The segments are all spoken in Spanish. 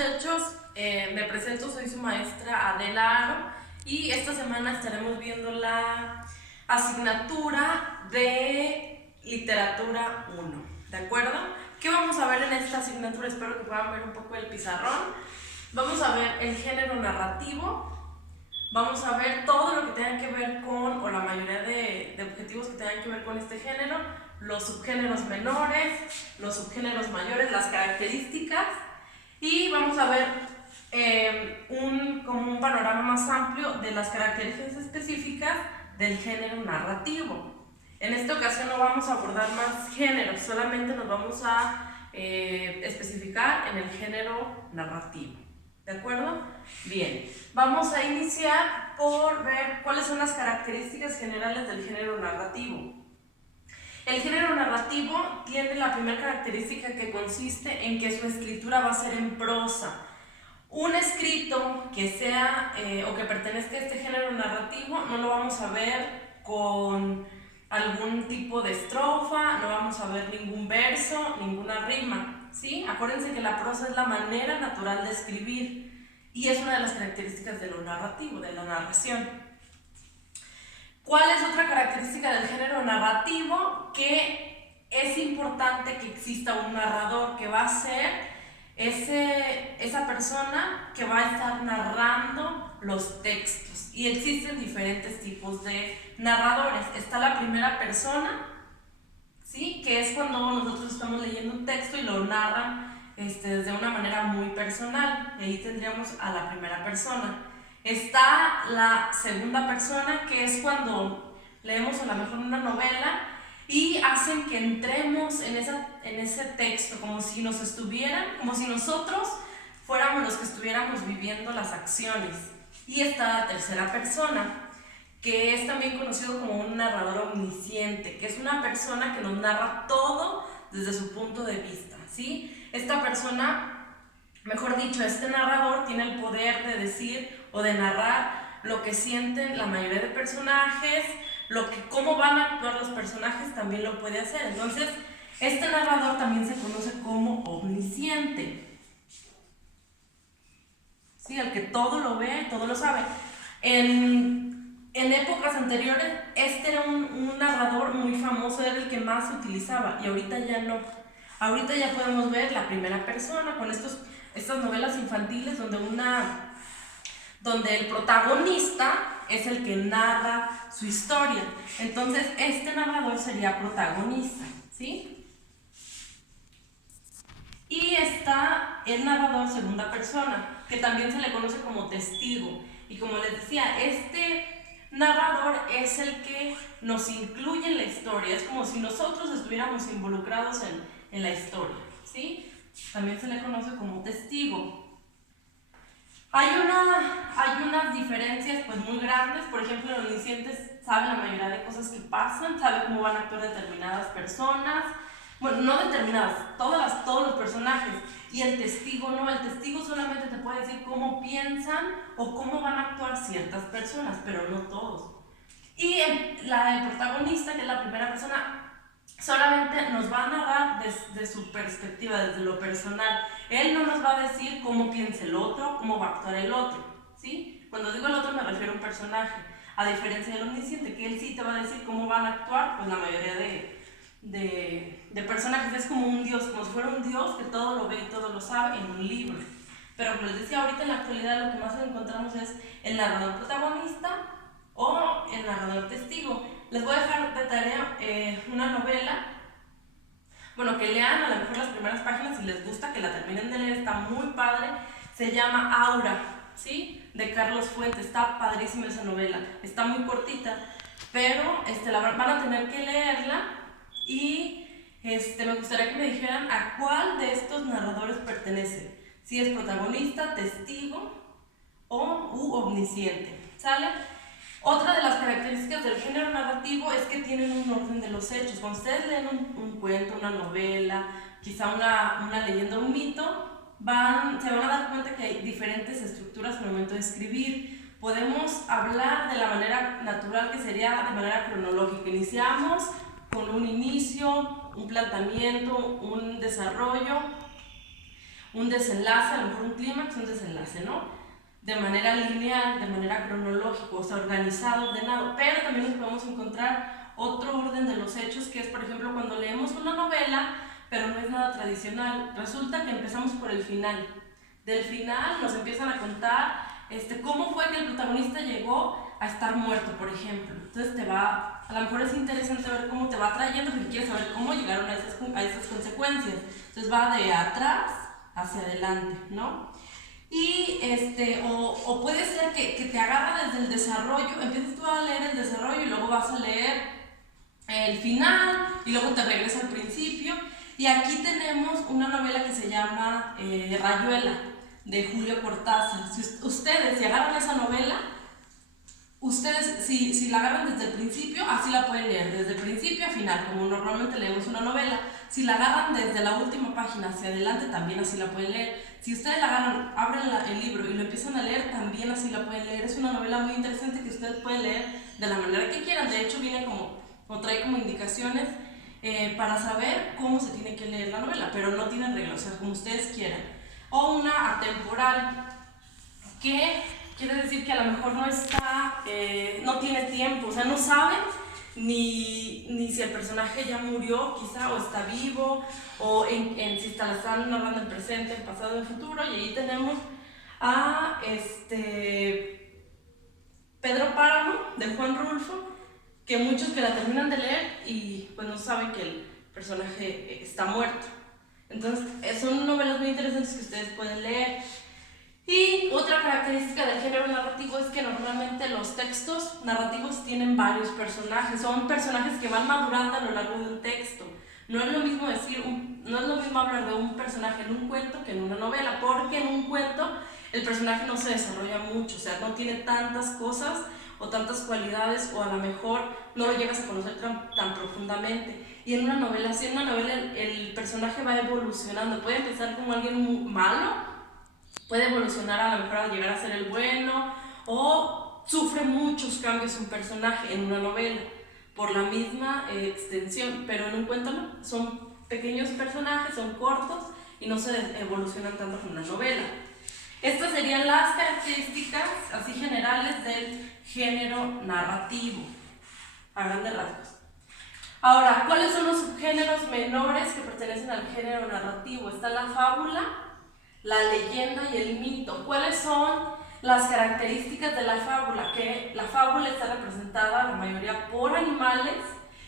muchachos, me presento, soy su maestra Adela Aro y esta semana estaremos viendo la asignatura de Literatura 1, ¿de acuerdo? ¿Qué vamos a ver en esta asignatura? Espero que puedan ver un poco el pizarrón. Vamos a ver el género narrativo, vamos a ver todo lo que tenga que ver con, o la mayoría de objetivos que tengan que ver con este género, los subgéneros menores, los subgéneros mayores, las características, y vamos a ver como un panorama más amplio de las características específicas del género narrativo. En esta ocasión no vamos a abordar más géneros, solamente nos vamos a especificar en el género narrativo. ¿De acuerdo? Bien, vamos a iniciar por ver cuáles son las características generales del género narrativo. El género narrativo tiene la primera característica, que consiste en que su escritura va a ser en prosa. Un escrito que sea o que pertenezca a este género narrativo no lo vamos a ver con algún tipo de estrofa, no vamos a ver ningún verso, ninguna rima, ¿sí? Acuérdense que la prosa es la manera natural de escribir y es una de las características de lo narrativo, de la narración. ¿Cuál es otra característica del género narrativo? Que es importante que exista un narrador, que va a ser esa persona que va a estar narrando los textos. Y existen diferentes tipos de narradores. Está la primera persona, ¿sí? Que es cuando nosotros estamos leyendo un texto y lo narran desde una manera muy personal. Y ahí tendríamos a la primera persona. Está la segunda persona, que es cuando leemos a lo mejor una novela y hacen que entremos en ese texto como si nosotros fuéramos los que estuviéramos viviendo las acciones. Y está la tercera persona, que es también conocido como un narrador omnisciente, que es una persona que nos narra todo desde su punto de vista, ¿sí? Esta persona, mejor dicho, este narrador tiene el poder de decir o de narrar lo que sienten la mayoría de personajes, cómo van a actuar los personajes también lo puede hacer. Entonces, este narrador también se conoce como omnisciente, ¿sí? El que todo lo ve, todo lo sabe. En épocas anteriores, este era un narrador muy famoso, era el que más se utilizaba, y ahorita ya no. Ahorita ya podemos ver la primera persona con estas novelas infantiles donde el protagonista es el que narra su historia. Entonces, este narrador sería protagonista, ¿sí? Y está el narrador segunda persona, que también se le conoce como testigo. Y como les decía, este narrador es el que nos incluye en la historia. Es como si nosotros estuviéramos involucrados en la historia, ¿sí? También se le conoce como testigo. Hay unas diferencias pues muy grandes. Por ejemplo, el omnisciente sabe la mayoría de cosas que pasan, sabe cómo van a actuar determinadas personas. Bueno, no determinadas, todos los personajes. Y el testigo no, el testigo solamente te puede decir cómo piensan o cómo van a actuar ciertas personas, pero no todos. Y el protagonista, que es la primera persona, solamente nos va a narrar desde su perspectiva, desde lo personal. Él no nos va a decir cómo piensa el otro, cómo va a actuar el otro, ¿sí? Cuando digo el otro me refiero a un personaje, a diferencia del omnisciente, que él sí te va a decir cómo van a actuar, pues la mayoría de personajes. Es como un dios, como si fuera un dios que todo lo ve y todo lo sabe en un libro. Pero como les decía, ahorita en la actualidad lo que más encontramos es el narrador protagonista o el narrador testigo. Les voy a dejar de tarea una novela, bueno, que lean a lo mejor las primeras páginas si les gusta, que la terminen de leer, está muy padre. Se llama Aura, ¿sí? De Carlos Fuentes. Está padrísima esa novela, está muy cortita, pero van a tener que leerla. Y me gustaría que me dijeran a cuál de estos narradores pertenece, si es protagonista, testigo u omnisciente, ¿sale? Otra de las características del género narrativo es que tienen un orden de los hechos. Cuando ustedes leen un cuento, una novela, quizá una leyenda, un mito, se van a dar cuenta que hay diferentes estructuras al momento de escribir. Podemos hablar de la manera natural, que sería de manera cronológica. Iniciamos con un inicio, un planteamiento, un desarrollo, un desenlace, a lo mejor un clímax, un desenlace, ¿no? De manera lineal, de manera cronológica, o sea, organizado, ordenado, pero también nos podemos encontrar otro orden de los hechos, que es, por ejemplo, cuando leemos una novela, pero no es nada tradicional. Resulta que empezamos por el final. Del final nos empiezan a contar cómo fue que el protagonista llegó a estar muerto, por ejemplo. Entonces a lo mejor es interesante ver cómo te va trayendo, porque quieres saber cómo llegaron a esas consecuencias. Entonces va de atrás hacia adelante, ¿no? Y o puede ser que te agarra desde el desarrollo, empiezas tú a leer el desarrollo y luego vas a leer el final y luego te regresa al principio. Y aquí tenemos una novela que se llama Rayuela, de Julio Cortázar. Si agarran esa novela, ustedes si la agarran desde el principio, así la pueden leer, desde el principio a final, como normalmente leemos una novela. Si la agarran desde la última página hacia adelante, también así la pueden leer. Si ustedes la agarran, abren el libro y lo empiezan a leer, también así la pueden leer. Es una novela muy interesante que ustedes pueden leer de la manera que quieran. De hecho, trae como indicaciones para saber cómo se tiene que leer la novela, pero no tienen reglas, o sea, como ustedes quieran. O una atemporal, que quiere decir que a lo mejor no tiene tiempo, o sea, no saben ni si el personaje ya murió quizá, o está vivo, o si la están narrando en presente, en pasado, en futuro. Y ahí tenemos a Pedro Páramo, de Juan Rulfo, que muchos que la terminan de leer y pues no saben que el personaje está muerto. Entonces son novelas muy interesantes que ustedes pueden leer. Y otra característica del género narrativo es que normalmente los textos narrativos tienen varios personajes, son personajes que van madurando a lo largo de un texto. No es lo mismo hablar de un personaje en un cuento que en una novela, porque en un cuento el personaje no se desarrolla mucho, o sea, no tiene tantas cosas o tantas cualidades, o a lo mejor no lo llegas a conocer tan profundamente. Y en una novela, sí, en una novela el personaje va evolucionando, puede empezar como alguien malo, puede evolucionar a lo mejor a llegar a ser el bueno, o sufre muchos cambios un personaje en una novela por la misma extensión, pero en un cuento no, son pequeños personajes, son cortos y no se evolucionan tanto como una novela. Estas serían las características así generales del género narrativo, a grandes rasgos. Ahora, ¿cuáles son los subgéneros menores que pertenecen al género narrativo? Está la fábula, la leyenda y el mito. ¿Cuáles son las características de la fábula? Que la fábula está representada la mayoría por animales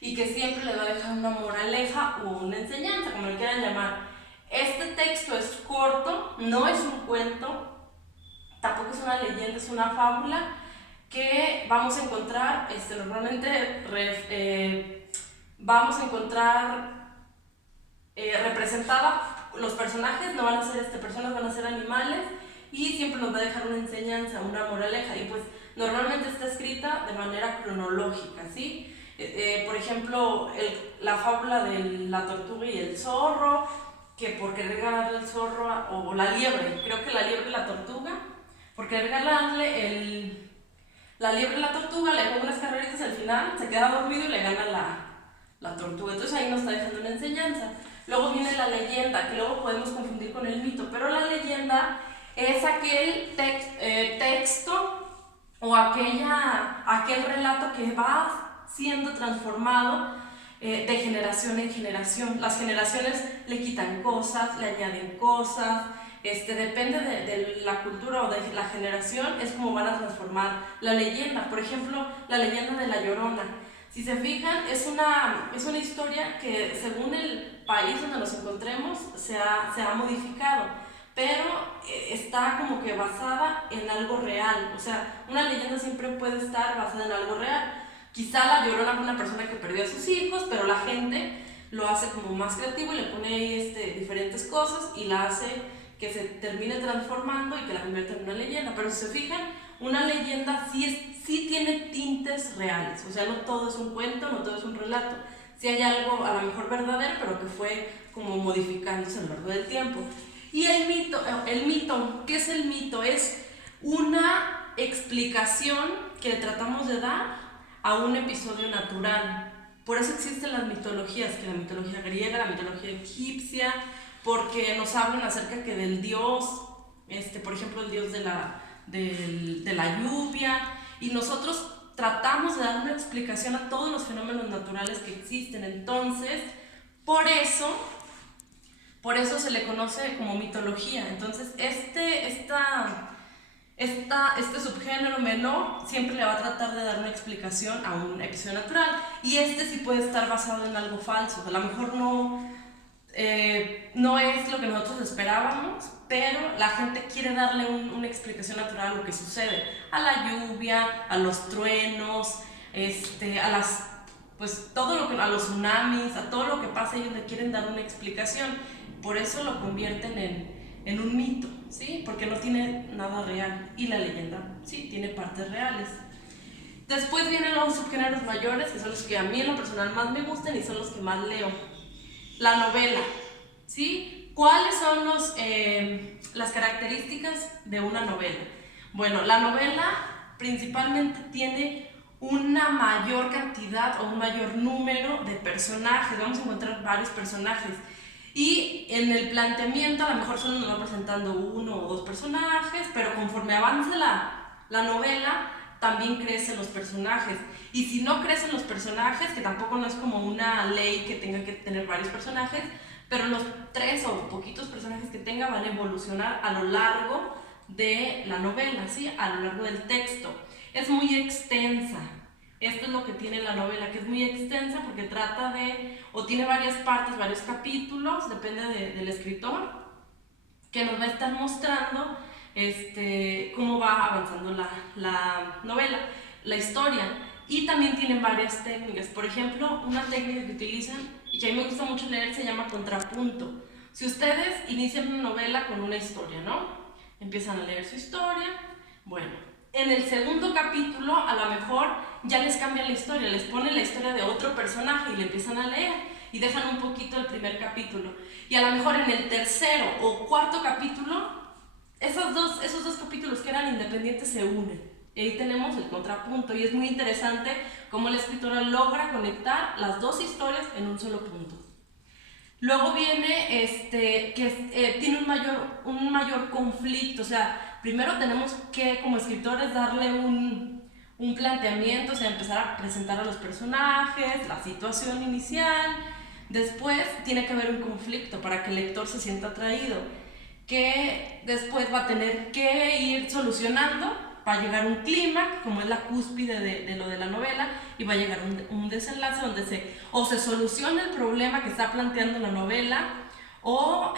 y que siempre le va a dejar una moraleja o una enseñanza, como le quieran llamar. Este texto es corto, no es un cuento, tampoco es una leyenda, es una fábula que vamos a encontrar, vamos a encontrar representada. Los personajes no van a ser personas, van a ser animales, y siempre nos va a dejar una enseñanza, una moraleja, y pues normalmente está escrita de manera cronológica, ¿sí? Por ejemplo, la fábula de la tortuga y el zorro, que por querer ganarle el zorro, o la liebre, creo que la liebre y la tortuga, por querer ganarle la liebre y la tortuga, le pongo unas carreritas al final, se queda dormido y le gana la tortuga. Entonces ahí nos está dejando una enseñanza. Luego viene la leyenda, que luego podemos confundir con el mito, pero la leyenda es aquel texto o aquel relato que va siendo transformado de generación en generación. Las generaciones le quitan cosas, le añaden cosas, depende de la cultura o de la generación, es como van a transformar la leyenda. Por ejemplo, la leyenda de La Llorona. Si se fijan, es una historia que según el país donde nos encontremos se ha modificado, pero está como que basada en algo real. O sea, una leyenda siempre puede estar basada en algo real. Quizá La Llorona fue una persona que perdió a sus hijos, pero la gente lo hace como más creativo y le pone ahí diferentes cosas y la hace que se termine transformando y que la convierta en una leyenda. Pero si se fijan, una leyenda sí tiene tintes reales, o sea, no todo es un cuento, no todo es un relato. Sí hay algo a lo mejor verdadero, pero que fue como modificándose a lo largo del tiempo. Y el mito, ¿qué es el mito? Es una explicación que tratamos de dar a un episodio natural. Por eso existen las mitologías, que la mitología griega, la mitología egipcia, porque nos hablan acerca que del dios, por ejemplo, el dios de la lluvia, y nosotros tratamos de dar una explicación a todos los fenómenos naturales que existen. Entonces, por eso se le conoce como mitología. Entonces, este subgénero menor siempre le va a tratar de dar una explicación a un episodio natural, y sí puede estar basado en algo falso. A lo mejor no es lo que nosotros esperábamos, pero la gente quiere darle una explicación natural a lo que sucede, a la lluvia, a los truenos, a los tsunamis, a todo lo que pasa, ellos le quieren dar una explicación. Por eso lo convierten en un mito, ¿sí? Porque no tiene nada real, y la leyenda sí tiene partes reales. Después vienen los subgéneros mayores, que son los que a mí en lo personal más me gustan y son los que más leo. La novela, ¿sí? ¿Cuáles son las características de una novela? Bueno, la novela principalmente tiene una mayor cantidad o un mayor número de personajes. Vamos a encontrar varios personajes, y en el planteamiento a lo mejor solo nos va presentando uno o dos personajes, pero conforme avance la novela también crecen los personajes. Y si no crecen los personajes, que tampoco no es como una ley que tenga que tener varios personajes, pero los 3 o poquitos personajes que tenga van a evolucionar a lo largo de la novela, ¿sí? A lo largo del texto. Es muy extensa. Esto es lo que tiene la novela, que es muy extensa porque tiene varias partes, varios capítulos, depende del escritor, que nos va a estar mostrando cómo va avanzando la novela, la historia. Y también tienen varias técnicas. Por ejemplo, una técnica que utilizan y que a mí me gusta mucho leer se llama contrapunto. Si ustedes inician una novela con una historia, ¿no? Empiezan a leer su historia. Bueno, en el segundo capítulo a lo mejor ya les cambia la historia, les ponen la historia de otro personaje y le empiezan a leer y dejan un poquito el primer capítulo. Y a lo mejor en el tercero o cuarto capítulo, esos dos capítulos que eran independientes se unen. Y ahí tenemos el contrapunto, y es muy interesante cómo la escritora logra conectar las dos historias en un solo punto. Luego viene tiene un mayor conflicto. O sea, primero tenemos que como escritores darle un planteamiento, o sea, empezar a presentar a los personajes, la situación inicial. Después tiene que haber un conflicto para que el lector se sienta atraído, que después va a tener que ir solucionando para llegar a un clímax, como es la cúspide de lo de la novela, y va a llegar a un desenlace donde se soluciona el problema que está planteando la novela, o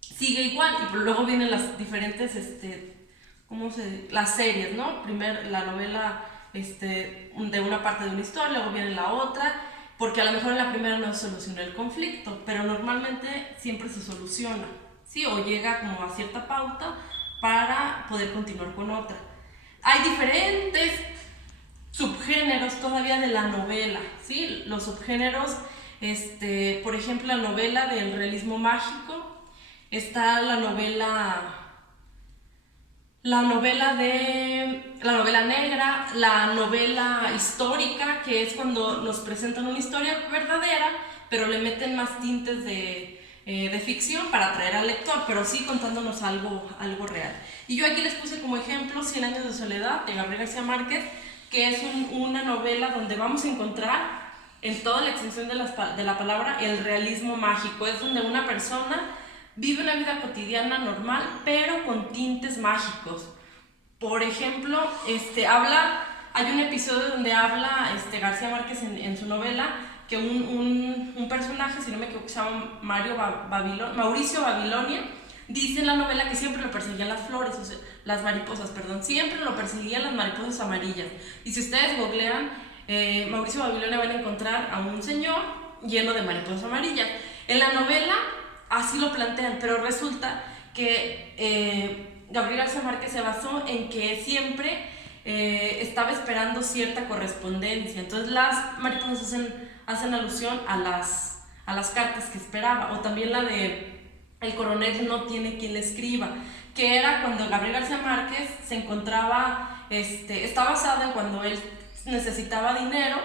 sigue igual. Y luego vienen las diferentes las series, ¿no? Primero la novela de una parte de una historia, luego viene la otra, porque a lo mejor en la primera no se solucionó el conflicto, pero normalmente siempre se soluciona, ¿sí? O llega como a cierta pauta para poder continuar con otra. Hay diferentes subgéneros todavía de la novela, ¿sí? Los subgéneros, por ejemplo, la novela del realismo mágico, está la novela negra, la novela histórica, que es cuando nos presentan una historia verdadera, pero le meten más tintes de ficción para atraer al lector, pero sí contándonos algo real. Y yo aquí les puse como ejemplo 100 años de soledad, de Gabriel García Márquez, que es una novela donde vamos a encontrar en toda la extensión de la palabra el realismo mágico. Es donde una persona vive una vida cotidiana normal, pero con tintes mágicos. Por ejemplo, hay un episodio donde habla García Márquez en su novela, que un personaje, si no me equivoco, se llama Mauricio Babilonia, dice en la novela que siempre lo perseguían las mariposas, siempre lo perseguían las mariposas amarillas. Y si ustedes googlean Mauricio Babilonia, van a encontrar a un señor lleno de mariposas amarillas. En la novela así lo plantean, pero resulta que Gabriel García Márquez se basó en que siempre estaba esperando cierta correspondencia. Entonces las mariposas hacen alusión a las cartas que esperaba. O también la de El coronel no tiene quien le escriba, que era cuando Gabriel García Márquez se encontraba, está basado en cuando él necesitaba dinero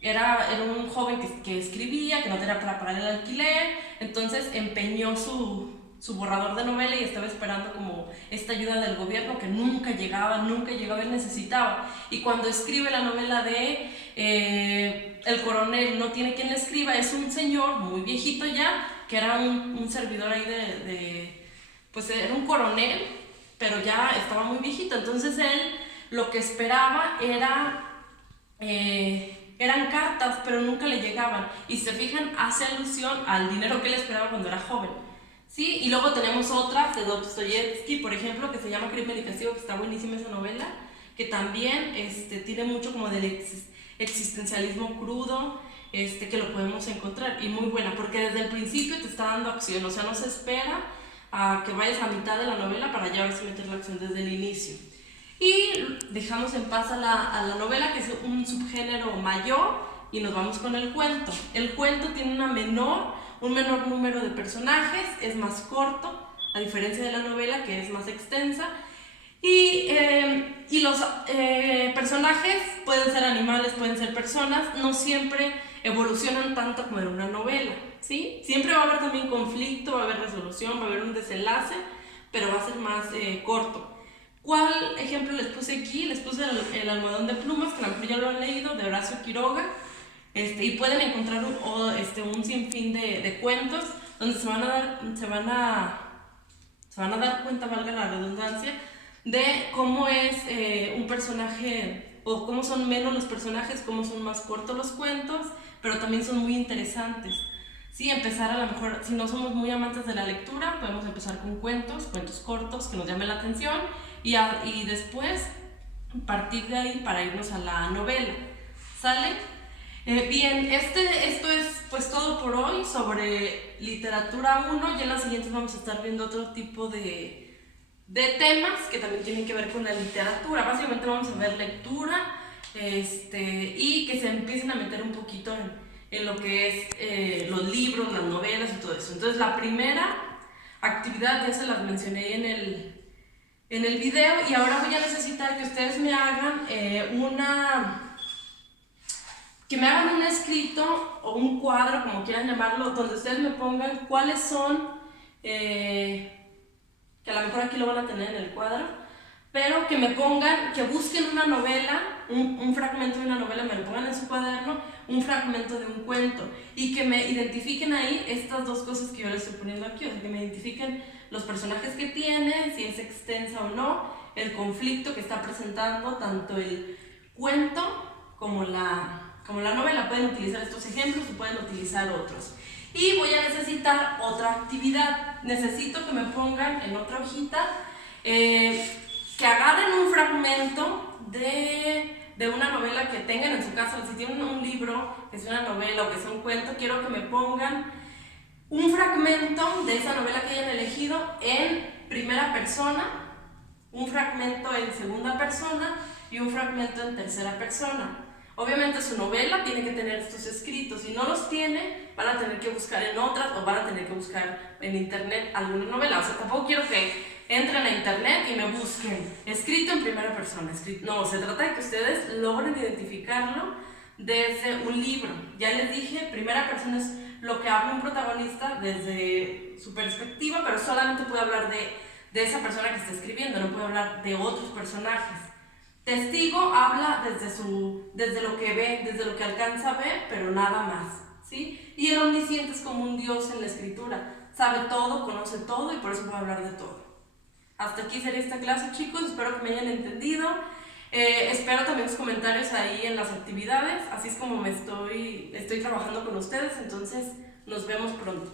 era un joven que escribía, que no tenía para pagar el alquiler, entonces empeñó su borrador de novela y estaba esperando como esta ayuda del gobierno que nunca llegaba, él necesitaba. Y cuando escribe la novela de El coronel no tiene quien le escriba, es un señor muy viejito ya, que era un servidor ahí pues era un coronel, pero ya estaba muy viejito, entonces él lo que esperaba eran cartas, pero nunca le llegaban. Y si se fijan, hace alusión al dinero que él esperaba cuando era joven. ¿Sí? Y luego tenemos otra de Dostoyevsky, por ejemplo, que se llama Crimen y Castigo, que está buenísima esa novela, que también tiene mucho como del existencialismo crudo, que lo podemos encontrar, y muy buena, porque desde el principio te está dando acción, o sea, no se espera a que vayas a mitad de la novela para ya ver si meter la acción desde el inicio. Y dejamos en paz a la novela, que es un subgénero mayor, y nos vamos con el cuento. El cuento tiene un menor número de personajes, es más corto, a diferencia de la novela, que es más extensa. Y los personajes pueden ser animales, pueden ser personas, no siempre evolucionan tanto como en una novela, ¿sí? Siempre va a haber también conflicto, va a haber resolución, va a haber un desenlace, pero va a ser más corto. ¿Cuál ejemplo les puse aquí? Les puse el almohadón de plumas, que a lo mejor ya lo han leído, de Horacio Quiroga, y pueden encontrar un sinfín de cuentos donde se van a dar cuenta, valga la redundancia, de cómo es un personaje, o cómo son menos los personajes, cómo son más cortos los cuentos, pero también son muy interesantes. Sí, empezar a lo mejor, si no somos muy amantes de la lectura, podemos empezar con cuentos cortos que nos llamen la atención, y después partir de ahí para irnos a la novela. ¿Sale? Bien, esto es pues todo por hoy sobre literatura 1. Ya en las siguientes vamos a estar viendo otro tipo de temas que también tienen que ver con la literatura. Básicamente vamos a ver lectura, y que se empiecen a meter un poquito en lo que es los libros, las novelas y todo eso. Entonces la primera actividad ya se las mencioné en el video, y ahora voy a necesitar que ustedes me hagan un escrito o un cuadro, como quieran llamarlo, donde ustedes me pongan cuáles son, que a lo mejor aquí lo van a tener en el cuadro, pero que me pongan, que busquen una novela, un fragmento de una novela, me lo pongan en su cuaderno, un fragmento de un cuento, y que me identifiquen ahí estas dos cosas que yo les estoy poniendo aquí, o sea, que me identifiquen los personajes que tiene, si es extensa o no, el conflicto que está presentando tanto el cuento como la novela. Pueden utilizar estos ejemplos o pueden utilizar otros. Y voy a necesitar otra actividad. Necesito que me pongan en otra hojita, que agarren un fragmento de una novela que tengan en su casa. Si tienen un libro, que sea una novela o que sea un cuento, quiero que me pongan un fragmento de esa novela que hayan elegido en primera persona, un fragmento en segunda persona y un fragmento en tercera persona. Obviamente su novela tiene que tener estos escritos. Si no los tiene, van a tener que buscar en otras, o van a tener que buscar en internet alguna novela. O sea, tampoco quiero que entren a internet y me busquen escrito en primera persona. No, se trata de que ustedes logren identificarlo desde un libro. Ya les dije, primera persona es lo que habla un protagonista desde su perspectiva, pero solamente puede hablar de esa persona que está escribiendo, no puede hablar de otros personajes. Testigo habla desde lo que ve, desde lo que alcanza a ver, pero nada más, ¿sí? Y el omnisciente es como un dios en la escritura, sabe todo, conoce todo y por eso puede hablar de todo. Hasta aquí sería esta clase, chicos, espero que me hayan entendido. Espero también sus comentarios ahí en las actividades, así es como estoy trabajando con ustedes, entonces nos vemos pronto.